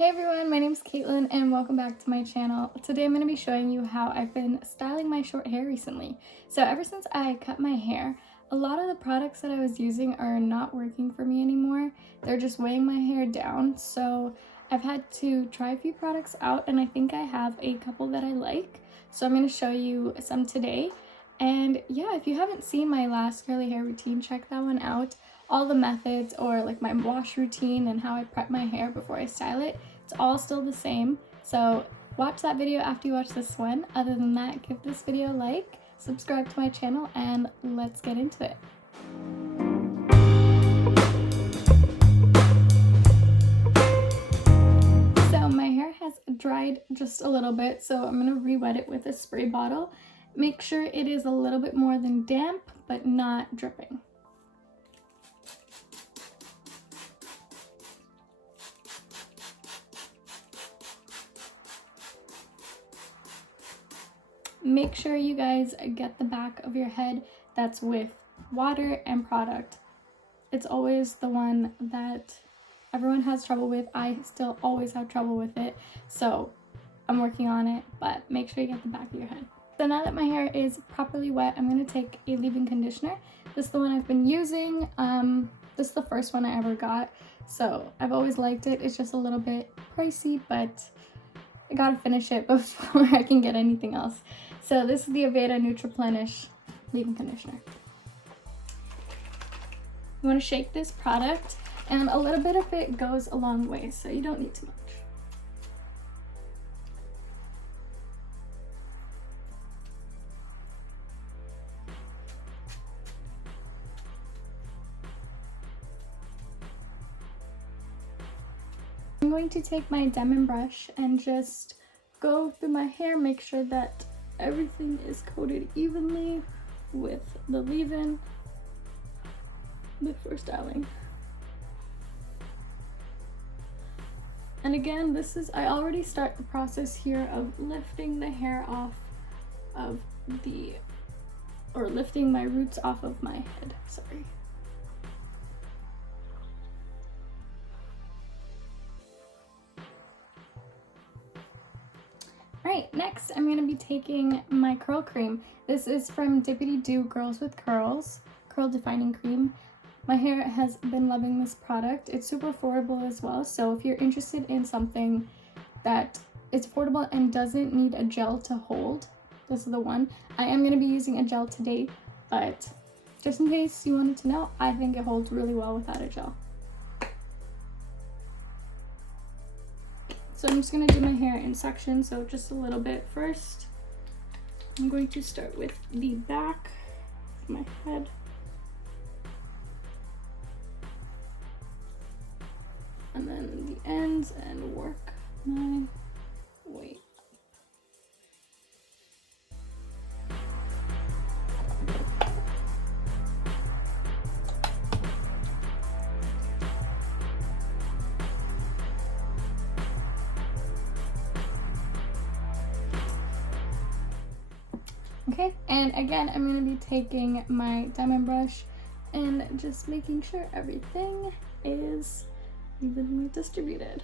Hey everyone, my name is Kaitlyn and welcome back to my channel. Today I'm going to be showing you how I've been styling my short hair recently. So ever since I cut my hair, a lot of the products that I was using are not working for me anymore. They're just weighing my hair down. So I've had to try a few products out and I think I have a couple that I like. So I'm going to show you some today. And yeah, if you haven't seen my last curly hair routine, check that one out. All the methods or like my wash routine and how I prep my hair before I style it, it's all still the same. So watch that video after you watch this one. Other than that, give this video a like, subscribe to my channel, and let's get into it. So my hair has dried just a little bit, so I'm gonna re-wet it with a spray bottle. Make sure it is a little bit more than damp, but not dripping. Make sure you guys get the back of your head that's with water and product. It's always the one that everyone has trouble with. I still always have trouble with it, so I'm working on it, but make sure you get the back of your head. So now that my hair is properly wet, I'm going to take a leave-in conditioner. This is the one I've been using. This is the first one I ever got, so I've always liked it. It's just a little bit pricey, but I gotta finish it before I can get anything else. So this is the Aveda Nutraplenish leave-in conditioner. You want to shake this product, and a little bit of it goes a long way, so you don't need too much. I'm going to take my Denman Brush and just go through my hair, make sure that everything is coated evenly with the leave-in before styling. And again, I already start the process here of lifting the hair off of lifting my roots off of my head, sorry. Alright, next I'm going to be taking my curl cream. This is from Dippity Girls with Curls Curl Defining Cream. My hair has been loving this product. It's super affordable as well, so if you're interested in something that is affordable and doesn't need a gel to hold, this is the one. I am going to be using a gel today, but just in case you wanted to know, I think it holds really well without a gel. So I'm just going to do my hair in sections, so just a little bit first. I'm going to start with the back of my head. And then the ends and work my way. Okay, and again, I'm going to be taking my Denman Brush and just making sure everything is evenly distributed.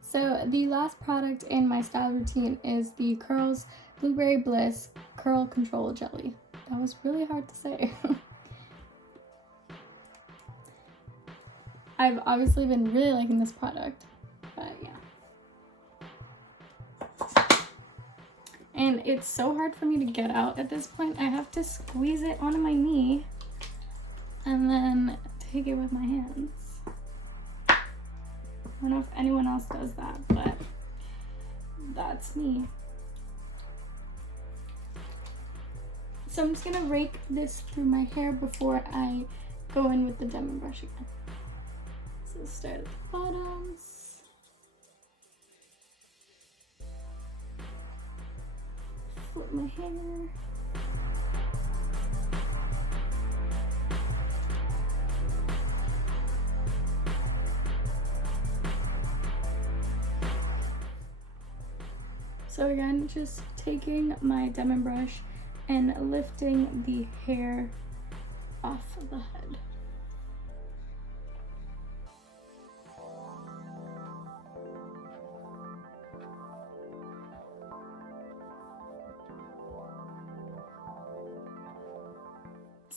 So the last product in my style routine is the Curls Blueberry Bliss Curl Control Jelly. That was really hard to say. I've obviously been really liking this product, but yeah. And it's so hard for me to get out at this point. I have to squeeze it onto my knee and then take it with my hands. I don't know if anyone else does that, but that's me. So I'm just gonna rake this through my hair before I go in with the Denman Brush again. So start at the bottoms. Flip my hair. So again, just taking my Denman Brush and lifting the hair off the head.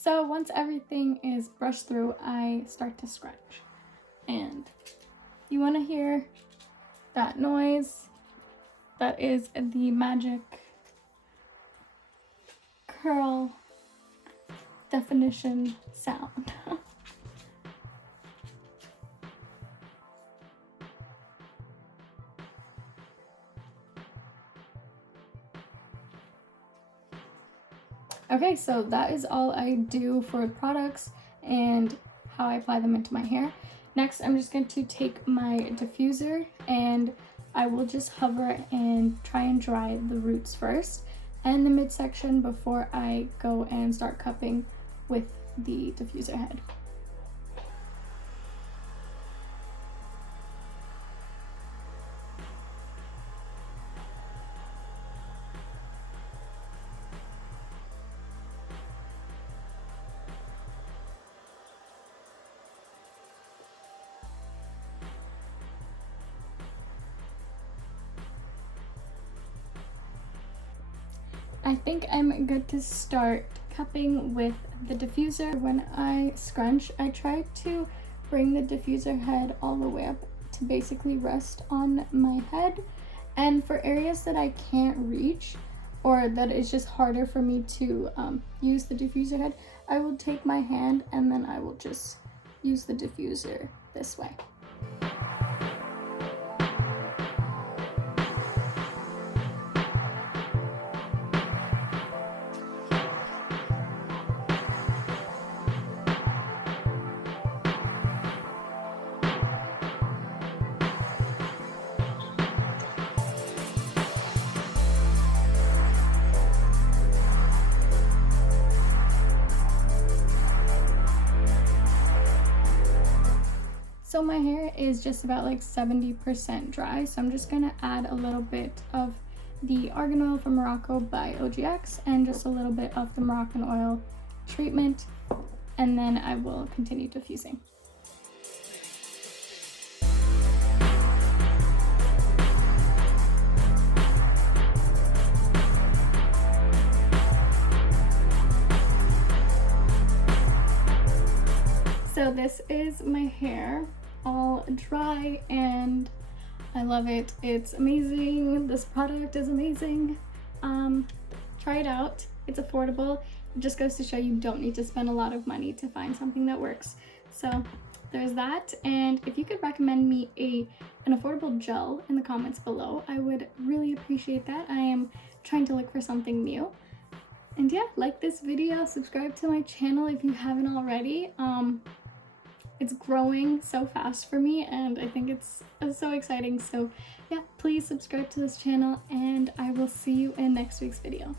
So once everything is brushed through, I start to scrunch. And you want to hear that noise. That is the magic curl definition sound. Okay, so that is all I do for products and how I apply them into my hair. Next, I'm just going to take my diffuser and I will just hover and try and dry the roots first and the midsection before I go and start cupping with the diffuser head. I think I'm good to start cupping with the diffuser. When I scrunch, I try to bring the diffuser head all the way up to basically rest on my head. And for areas that I can't reach or that it's just harder for me to use the diffuser head, I will take my hand and then I will just use the diffuser this way. So my hair is just about like 70% dry, so I'm just gonna add a little bit of the Argan Oil from Morocco by OGX and just a little bit of the Moroccanoil Treatment, and then I will continue diffusing. So this is my hair, all dry, and I love it. It's amazing. This product is amazing. Try it out. It's affordable. It just goes to show you don't need to spend a lot of money to find something that works. So there's that. And if you could recommend me an affordable gel in the comments below, I would really appreciate that. I am trying to look for something new. And yeah, like this video, subscribe to my channel if you haven't already. It's growing so fast for me and I think it's so exciting. So yeah, please subscribe to this channel and I will see you in next week's video.